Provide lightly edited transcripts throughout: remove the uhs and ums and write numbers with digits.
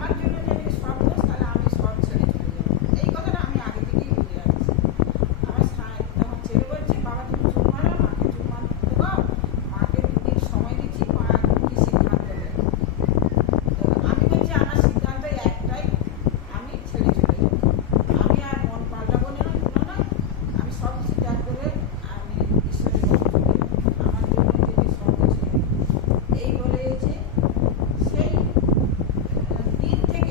আমার জন্য যদি সব দোষ, তাহলে আমি সব ছেড়ে চলে যাবো। এই কথাটা আমি আগে থেকেই বলে রাখছি। আমার তখন ছেলে বলছে, বাবা তুমি চুপ মারো, মাকে চুপ মারতে দাও, মাকে 2 দিন সময় দিচ্ছি, মা কি সিদ্ধান্ত নেবে। তো আমি বলছি আমার সিদ্ধান্ত একটাই, আমি ছেড়ে চলে যাবো। আমি আর মন পাল্টাবো না, আমি সব কিছু ত্যাগ করে আমি ঈশ্বরের কাছে চলে যাবো। আমার জন্য যদি সব ছেড়ে এই বলেছে। সেই দিন থেকে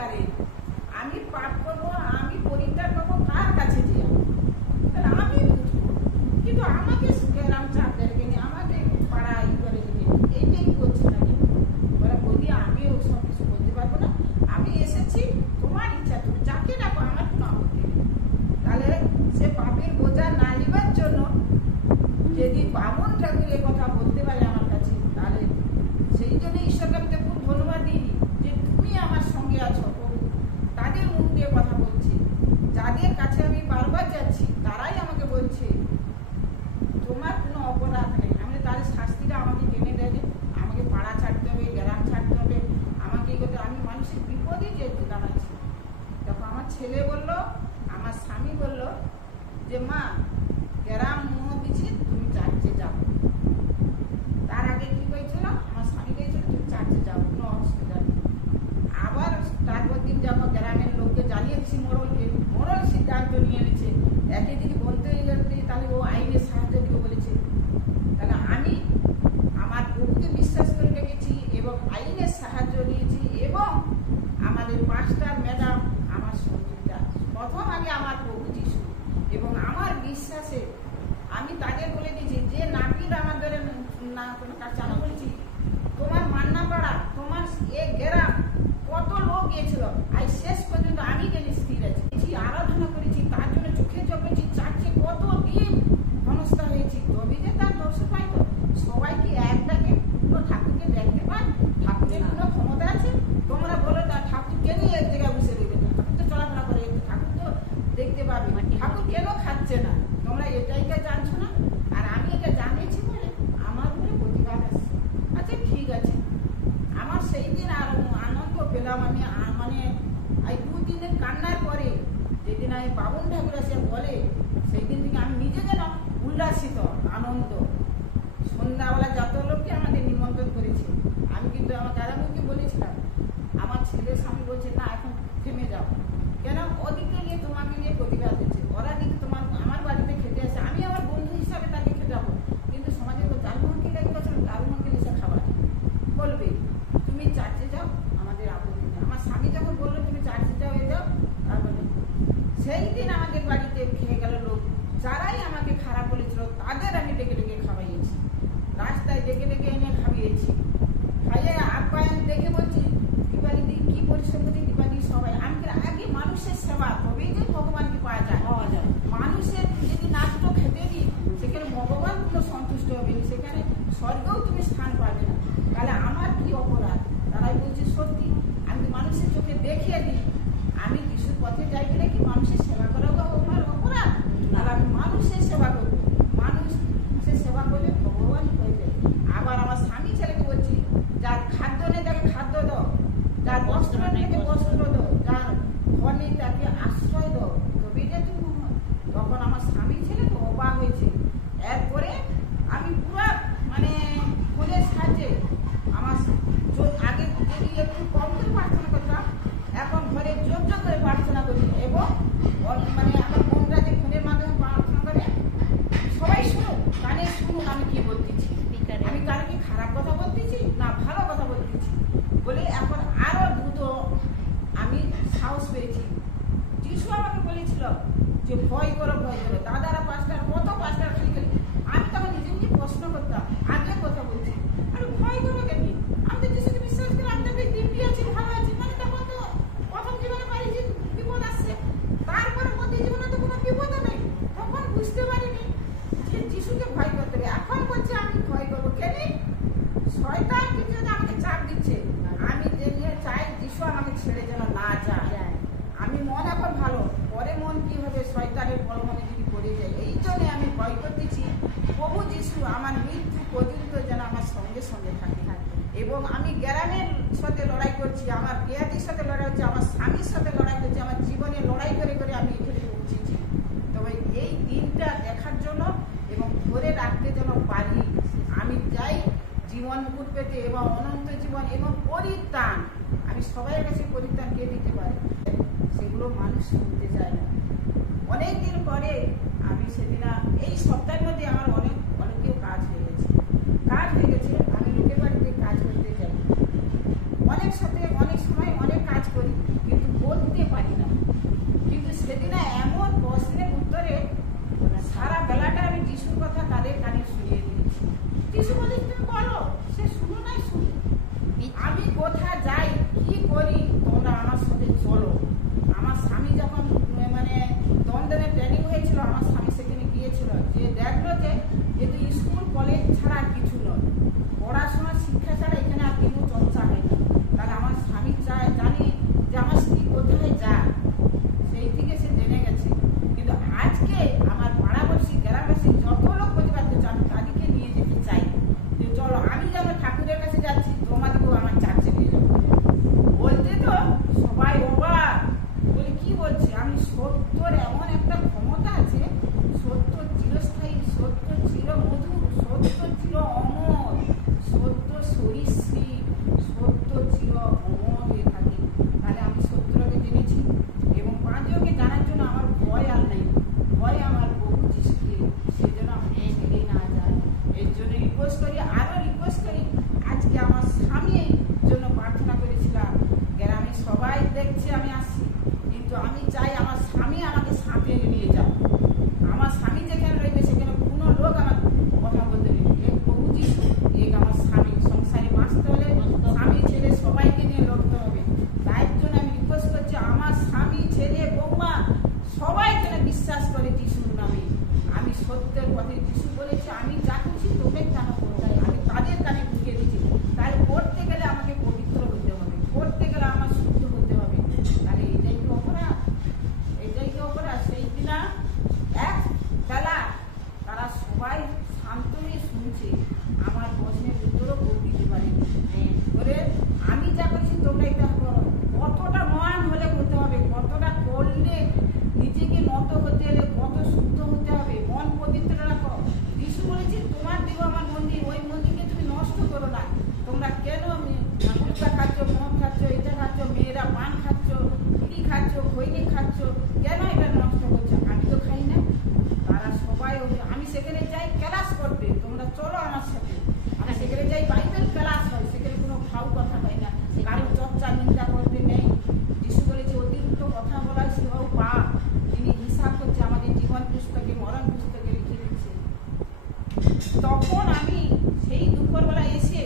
পরিষ্কারে আমি পাপ করবো, আমি পরিত্রাণ পাবো কার কাছে যে তাহলে আমি বুঝবো। কিন্তু আমাকে গ্রাম চাপ দেয়নি, আমাকে পাড়া ই করে দিবে, এইটাই করছে না। কিন্তু ওরা বলি আমিও সব কিছু বলতে পারবো না, আমি এসেছি তোমার ইচ্ছা, তুমি যাকে ডাকো আমার কোনো আপত্তি নেই। তাহলে সে পাপের বোঝা না নেবার জন্য যদি বামন ঠাকুর এ কথা বলতে পারে আমার কাছে, তাহলে সেই জন্য ঈশ্বরকে আমি খুব ধন্যবাদ দিই যে তুমি আমার সঙ্গে আছো। তাদের মুখ দিয়ে কথা বলছি, যাদের কাছে আমি বারবার যাচ্ছি তারাই আমাকে বলছে তোমার কোনো অপরাধ নেই। আমি তাদের শাস্তিটা আমাকে টেনে দেয়, আমাকে পাড়া ছাড়তে হবে, গ্রাম ছাড়তে হবে, আমাকে এই করতে, আমি মানুষের বিপদে যেহেতু দাঁড়াচ্ছি। তখন আমার ছেলে বললো, আমার স্বামী বললো যে মা গ্রাম মোহ দিচ্ছি, তুমি চার্চে যাও। তার আগে কি হয়েছিল, আমার স্বামী গিয়েছিল তুমি চার্চে যাও, কোনো অসুবিধা নেই। আবার তারপর দিন যখন গ্রামের লোককে জানিয়ে দিচ্ছি, মোড়ল সিদ্ধান্ত নিয়ে নিচ্ছে, একে যদি বলতে গেলে তাহলে ও আইনের সাহায্য দিবে বলেছে। তাহলে আমি আমার প্রভুকে বিশ্বাস করে রেখেছি এবং আইনের সাহায্য নিয়েছি, এবং আমাদের পাস্টার ম্যাডাম আমার সহযোগিতা, প্রথম আগে আমার প্রভু যিশু, এবং আমার বিশ্বাসে আমি তাদের বলে দিয়েছি যে নাপিত আমাদের না কোনো কাছে আমি বলছি তোমার মান্নাপাড়া, তোমার এ গ্রাম কত লোক গিয়েছিল, আর শেষ পর্যন্ত আমি গেলে স্থির আছি, আরাধনা করেছি, তার জন্য চোখে চোখেছি, চার্চে কত দিন মনস্থা হয়েছি, তবে যে তার দর্শন পাই। তো সবাই কি এক ডাকে ঠাকুরকে দেখতে পান? ঠাকুরের কোনো ক্ষমতা আছে? তোমরা বলো না ঠাকুর কেন এক জায়গায় বসে রইবে না? ঠাকুর তো চলাফেরা করে, ঠাকুর তো দেখতে পাবে, ঠাকুর কেন খাচ্ছে না? তোমরা এটাই জানছো না, আর আমি এটা জানিয়েছি বলে আমার উপরে প্রতিবাদ আসছে। আচ্ছা ঠিক আছে, আমার সেই দিন আর আনন্দ পেলাম আমি, মানে এই 2 দিনের কান্নার পরে যেদিন আমি বামন ঠাকুর এসে বলে, সেই দিন থেকে আমি নিজে যেন উল্লাসিত, আনন্দ। সন্ধ্যাবেলা যত লোককে আমাদের নিমন্ত্রণ করেছে, আমি কিন্তু আমার দাদাবুকে বলেছিলাম, আমার ছেলের স্বামী বলছে না এখন থেমে যাও, কেন ওদিকে নিয়ে তোমাকে নিয়ে প্রতিবাদ হচ্ছে, ওরা কিন্তু তোমার আমার বাড়িতে খেতে আসে, আমি আমার বন্ধু হিসাবে তাকে খেটাবো, কিন্তু সমাজে তো জালমুরগি লেগে গেছিল, জালমুরগি এসে খাবার বলবে তুমি চার্চে যাও, আমাদের আপত্তি নেই। আমার স্বামী যখন বললো তুমি চার্চে যাও এ যাও, তারপরে সেই দিন আমাদের বাড়িতে খেয়ে গেল লোক, যারাই আমাকে খারাপ বলেছিল তাদের আমি ডেকে ডেকে খাওয়াইয়েছি, রাস্তায় ডেকে ডেকে এনে খাইয়েছি, খাইয়ে আপ্যায়ন দেখে বলছি দীপালি কি পরিশ্রম করছি, দীপালি সবাই আমি আগে মানুষের সেবা, তবেই যে ভগবানকে পাওয়া যায়। মানুষের যদি নাচটা খেতে দিই সেখানে ভগবান কোনো সন্তুষ্ট হবে না, সেখানে স্বর্গেও তুমি স্থান পাবে না। তাহলে আমার কি অপরাধ? তারাই বলছে সত্যি, আমি মানুষের চোখে দেখিয়ে দিই আমি যিশুর পথে যাই বলে কি মানুষের সেবা করাও আমার অপরাধ? তাহলে আমি মানুষের সেবা করবো, মানুষের সেবা করলে ভগবান হয়ে যায়। আবার আমার স্বামী ছেলেকে বলছি যার খাদ্য নেই তাকে খাদ্য দাও, যার বস্ত্র নেই তাকে বস্ত্র দাও, যার ঘর নেই তাকে আশ্রয় দাও, তবেই যে তুমি। তখন আমার স্বামী ছেলে তো অবাক হয়েছে। এরপরে আমি পুরো মানে ফোনের সাহায্যে আমার আগে যদি একটু কম করে প্রার্থনা করতাম, এখন ঘরে জোর জোর করে প্রার্থনা করি, এবং মানে আমার বোনরা যে ফোনের মাধ্যমে প্রার্থনা করে সবাই শুনুক, কানে শুনুক আমি কি বলতেছি, আমি কারকে খারাপ কথা বলতেছি না ভালো কথা বলতেছি বলে এখন আরো দ্রুত আমি সাহস পেয়েছি। যিশু আমাকে বলেছিল যে ভয় করো ভয় করো, দাদারা পাঁচটার কত পাঁচটার খালি খালি, আমি তখন নিজে নিজে প্রশ্ন করতাম, আগে কথা বলছি আমি ভয় করবো কেন? আমি তো যিশুকে বিশ্বাস করি, আমি তাকে দিব্যি আছি, ভালো আছি, মানে তখন তো প্রথম জীবনে পারি যে বিপদ আসছে, তারপরে মধ্যে জীবনে তো কোনো বিপদ নেই, তখন বুঝতে পারিনি যে যিশুকে ভয় করতে হবে। এখন বলছে আমি ভয় করবো কেন? শয়তান কিছু আমাকে চাপ দিচ্ছে, আমি যে চাই যিশু আমাকে ছেড়ে যেন না যায়। আমি মন এখন ভালো, পরে মন কি হবে শয়তানের বলমনে যদি পড়ে যায়, এই জন্য আমি ভয় করতেছি প্রভু যিশু আমার মৃত্যু পর্যন্ত যেন আমার সঙ্গে সঙ্গে থাকে। এবং আমি গ্রামের সাথে লড়াই করছি, আমার বিয়াদির সাথে লড়াই হচ্ছে, আমার স্বামীর সাথে লড়াই করছি, আমার জীবনে লড়াই করে করে আমি এখানে পৌঁছেছি। তবে এই দিনটা দেখার জন্য এবং ধরে রাখতে যেন পারি, আমি চাই জীবন মুকুট পেতে এবং অনন্ত জীবন এবং পরিত্রাণ। আমি সবাই কাছে পরিত্রাণ কে দিতে পারি, সেগুলো মানুষ শুনতে চায় না। অনেকদিন পরে আমি সেদিন এই সপ্তাহের মধ্যে আমার অনেকেও কাজ হয়ে গেছে, আমি লোকের বাড়িতে কাজ করতে যাই, অনেক সময় অনেক কাজ করি, কিন্তু দেখছে আমি আসছি, কিন্তু আমি চাই আমার স্বামী আমাকে সাথে নিয়ে যাও। আমার স্বামী যেখানে রইবে সেখানে কোনো লোক আমার কথা বলতে নেই। এক প্রভু যিশু, এক আমার স্বামী। সংসারে বাঁচতে হলে স্বামী ছেলে সবাইকে নিয়ে লড়তে হবে। তাই জন্য আমি রিকোয়েস্ট করছি আমার স্বামী ছেলে বৌমা সবাই যেন বিশ্বাস করে যিশুর নামে। আমি সত্যের পথে যিশু বলেছি আমি যা করছি তোমরা কেন করো, আমি তাদের কানে ঢুকে দিচ্ছি। তাই করতে গেলে আমাকে পবিত্র হতে হবে, করতে গেলে আমার শুদ্ধ হতে হবে। তাহলে এটাই কি অপরাধ? এটাই কি অপরাধ? সেই কিনা এক বেলা তারা সবাই শান্ত হয়ে শুনছে, আমার প্রশ্নের উত্তরও করে দিতে পারেনি। করে আমি যা করছি তোমরা এটা করো। কতটা মহান হলে করতে হবে, কতটা করলে নিজেকে নত হতে হলে কত শুদ্ধ হতে হবে, মন পবিত্র রাখো। যিশু বলেছে তোমার দেব আমার মন্দির, ওই মন্দিরকে তুমি নষ্ট করো না। তোমরা কেন গুটখা খাচ্ছ, মদ খাচ্ছ, এটা খাচ্ছ, মেয়েরা পান খাচ্ছ, বিড়ি খাচ্ছ, খৈনি খাচ্ছ, কেন এটা নষ্ট করছো? আমি তো খাই না। তারা সবাই আমি সেখানে যাই ক্লাস করতে, তোমরা চলো আমার সাথে। আমি সেখানে যাই বাইবেল ক্লাস হয়, সেখানে কোনো খাও কথা হয় না, কারো চর্চা নিন্দা করতে নেই। যিশু বলেছে অতিরিক্ত কথা বলা সেও পাপ। তিনি হিসাব করছে আমাদের জীবন পুস্তকে, মরণ পুস্তকে লিখে দিচ্ছে। তখন আমি সেই দুপুরবেলা এসে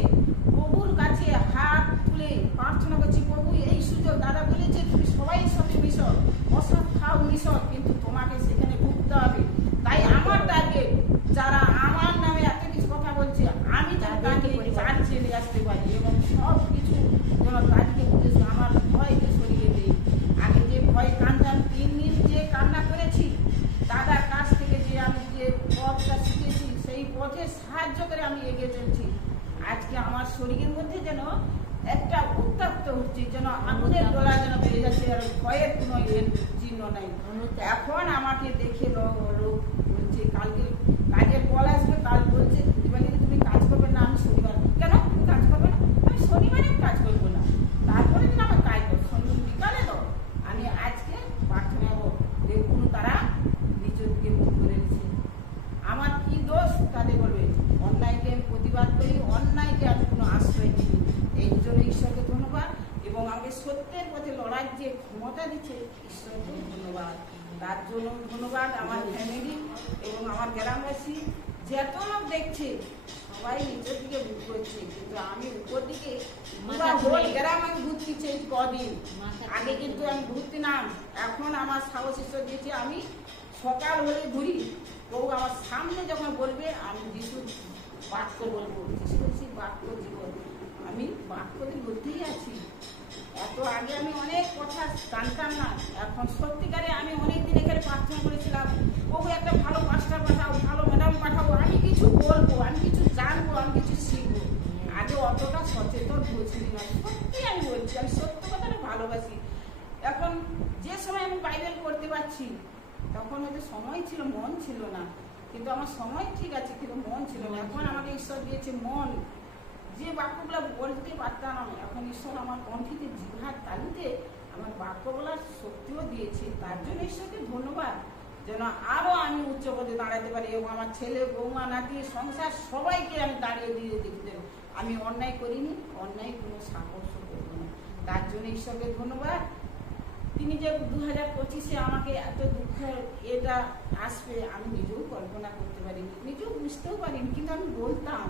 প্রভুর কাছে হাত তুলে প্রার্থনা করছি, প্রভু এই সুযোগ দাদা বলেছে তুমি সবাই সাথে মিশো, অসৎ খাও মিশো, কিন্তু তোমাকে সেখানে ঢুকতে হবে। তাই আমার টার্গেট যারা আমার নামে এত কিছু কথা বলছে আমি তাদেরকে চার্চে নিয়ে আসতে পারি এবং সব কিছু যেন তাদেরকে উদ্দেশ্য আমার ভয়কে সরিয়ে দিই। আগে যে ভয় কান্দাম 3 দিন যে কান্না করেছি, দাদার কাছ থেকে যে আমি যে পথটা শিখেছি সেই পথে সাহায্য করে আমি এগিয়ে চলছি। আজকে আমার শরীরের মধ্যে যেন একটা উত্তপ্ত হচ্ছে, যেন আগুনের গোলা যেন বেড়ে যাচ্ছে, আর ভয়ের কোনো চিহ্ন নাই। এখন আমাকে দেখে লোক বলছে কালকে কাজের কল আসবে, কাল বলছে তুমি কাজ করবে না, আমি শনিবার। কেন তুমি কাজ করবে না? আমি শনিবারে কাজ করবো না, তারপরে দিন আমার কাজ করবো, শনি বিকালে দাও। আমি আজকে প্রার্থনা হবো, দেখুন তারা নিচের দিকে মুখ করে দিচ্ছে। আমার কি দোষ তাদের বলবে? অন্যায়কে আমি প্রতিবাদ করি, অন্যায়কে আমি কোনো আশ্রয় দিই। এই জন্য ঈশ্বরকে ধন্যবাদ, এবং আমাকে সত্যের পথে লড়ার যে ক্ষমতা দিচ্ছে ঈশ্বরকে ধন্যবাদ। তার জন্য ধন্যবাদ আমার ফ্যামিলি এবং আমার গ্রামবাসী। যত লোক দেখছে সবাই নিচের দিকে মুখ করছে, কিন্তু আমি উপর দিকে গ্রাম আমি ঘুরতেছি এই কদিন। আগে কিন্তু আমি ঘুরতাম, এখন আমার সাহস ঈশ্বর দিয়েছে, আমি সকাল হলে ঘুরি। বউ আমার সামনে যখন বলবে আমি যিশুর বাক্য বলবো, যিশু বলছি বাক্য জীবন। আমি বাক্যদের মধ্যেই আছি। এত আগে আমি অনেক কথা জানতাম না, এখন সত্যিকারে আমি অনেকদিন এখানে প্রার্থনা করেছিলাম, প্রভু একটা ভালো মাস্টার পাঠাও, ভালো ম্যাডাম পাঠাও, আমি কিছু বলবো, আমি কিছু জানবো, আমি কিছু শিখবো। আগে অতটা সচেতন হয়েছিল না। সত্যি আমি বলছি, আমি সত্য কথাটা ভালোবাসি। এখন যে সময় আমি বাইবেল পড়তে পারছি, তখন হয়তো সময় ছিল, মন ছিল না। কিন্তু আমার সময় ঠিক আছে, কিন্তু মন ছিল না। এখন আমাকে ঈশ্বর দিয়েছে মন। যে বাক্যগুলো বলতে পারতাম আমি, এখন ঈশ্বর আমার কণ্ঠিতে জিহ্বার তালুতে আমার বাক্য বলার শক্তিও দিয়েছে। তার জন্য ঈশ্বরকে ধন্যবাদ, যেন আরো আমি উচ্চ পদে দাঁড়াতে পারি এবং আমার ছেলে বৌমা নাতি সংসার সবাইকে আমি দাঁড়িয়ে দিয়ে দেখতে। আমি অন্যায় করিনি, অন্যায় কোনো সাহস করব না। তার জন্য ঈশ্বরকে ধন্যবাদ। তিনি যে 2025-এ আমাকে এত দুঃখ এটা আসবে আমি নিজেও কল্পনা করতে পারিনি, নিজেও বুঝতেও পারিনি, কিন্তু আমি বলতাম।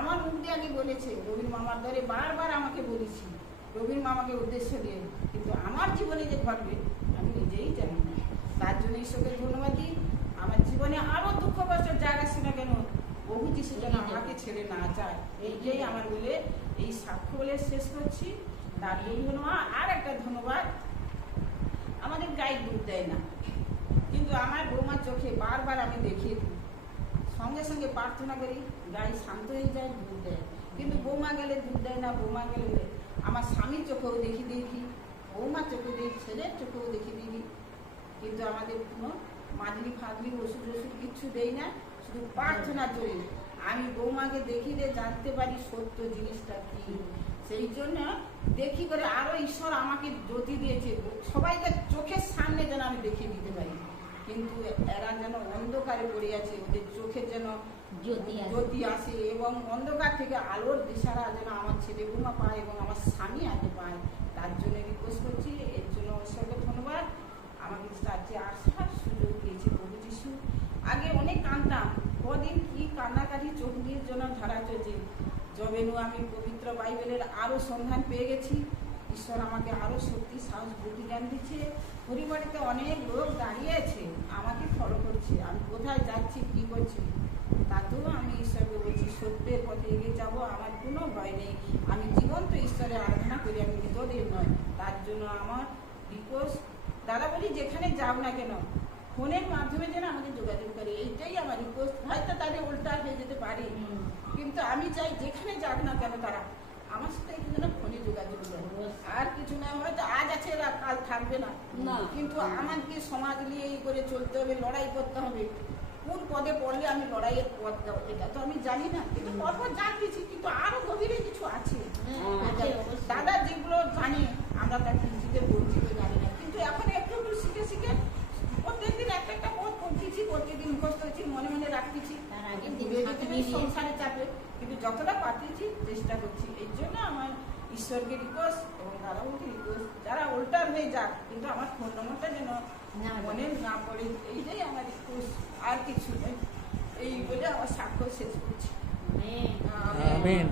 আমার মুখ দিয়ে আগে বলেছে, রবীন মামার ধরে বারবার আমাকে বলেছি, রবীন মামাকে উদ্দেশ্য দিয়ে, কিন্তু আমার জীবনে যে ঘটবে আমি নিজেই জানি না। তার জন্য ঈশ্বরকে ধন্যবাদ দিই। আমার জীবনে আরো দুঃখ কষ্ট জায়গা ছিল কেন, বহু যিশু যেন আমাকে ছেড়ে না যায়, এইটাই আমার বলে এই সাক্ষ্য বলে শেষ করছি। তার জন্য আর একটা ধন্যবাদ, আমাদের গায়ে দুধ দেয় না, কিন্তু আমার বৌমার চোখে বারবার আমি দেখিয়ে দিই, সঙ্গে সঙ্গে প্রার্থনা করি, গায়ে শান্ত হয়ে যায়, দুধ দেয়। কিন্তু বৌমা গেলে দুধ দেয় না, বৌমা গেলে দেয়। আমার স্বামীর চোখেও দেখি, বৌমার চোখে দেখি, ছেলের চোখেও দেখি, কিন্তু আমাদের কোনো মাদলি ফাদলি ওষুধ কিচ্ছু দেই না, শুধু প্রার্থনা করি। আমি বৌমাকে দেখিলে জানতে পারি সত্য জিনিসটা কি। সেই জন্য দেখি করে আরো ঈশ্বর আমাকে জ্যোতি দিয়েছে, সবাইকে চোখের সামনে যেন আমি দেখিয়ে দিতে পারি। কিন্তু এরা যেন অন্ধকারে পড়ে আছে, ওদের চোখে যেন জ্যোতি আসে এবং অন্ধকার থেকে আলোর দিশারা যেন আমার ছেলে বৌমা পায় এবং আমার স্বামী আগে পায়। তার জন্য রিকোয়েস্ট করছি যেন আমি পবিত্র বাইবেলের আরও সন্ধান পেয়ে গেছি। ঈশ্বর আমাকে আরও শক্তি, সাহস, বুদ্ধি জ্ঞান দিচ্ছে। পরিবারেতে অনেক লোক দাঁড়িয়ে আছে, আমাকে ফলো করছে, আমি কোথায় যাচ্ছি, কী করছি, তাতেও আমি ঈশ্বরকে বলছি সত্যের পথে এগিয়ে যাবো, আমার কোনো ভয় নেই। আমি জীবন্ত ঈশ্বরের আরাধনা করি, আমি মৃতদের নয়। তার জন্য আমার রিকোয়েস্ট, দাদা বলি যেখানে যাও না কেন ফোনের মাধ্যমে যেন আমাকে যোগাযোগ করে, এইটাই আমার রিকোয়েস্ট। হয়তো তাদের উল্টা হয়ে যেতে পারে, কিন্তু আমি চাই যেখানে যাক না কেন তারা আমার সাথে একটু যেন ফোনে যোগাযোগ করে। আর কিছু না, হয়তো আজ আছে কাল থাকবে না, কিন্তু আমাকে সমাজ নিয়ে এই করে চলতে হবে, লড়াই করতে হবে। কোন পদে পড়লে আমি লড়াইয়ের পথ দেবো এটা তো আমি জানি না, কিন্তু পরপর জানতেছি, কিন্তু আরো গভীরে কিছু আছে। দাদা যেগুলো জানে আমরা তার নিজেদের পরিচিত জানি না, কিন্তু এখন একটু একটু শিখে শিখে প্রত্যেকদিন একটা একটা পথ করতেছি, প্রত্যেকদিন মুখস্থ হয়েছি, মনে মনে রাখতেছি সংসারে চাপে, কিন্তু যতটা পারতেছি চেষ্টা করছি। এই জন্য আমার ঈশ্বরকে রিকোয়েস্ট এবং দাদাবুকে রিকোয়েস্ট, যারা উল্টার হয়ে যাক, কিন্তু আমার ফোন নম্বরটা যেন মনে না পড়ে, এইটাই আমার রিকোয়েস্ট, আর কিছু নেই। এই বলে আমার সাক্ষ্য শেষ করছি। আমেন।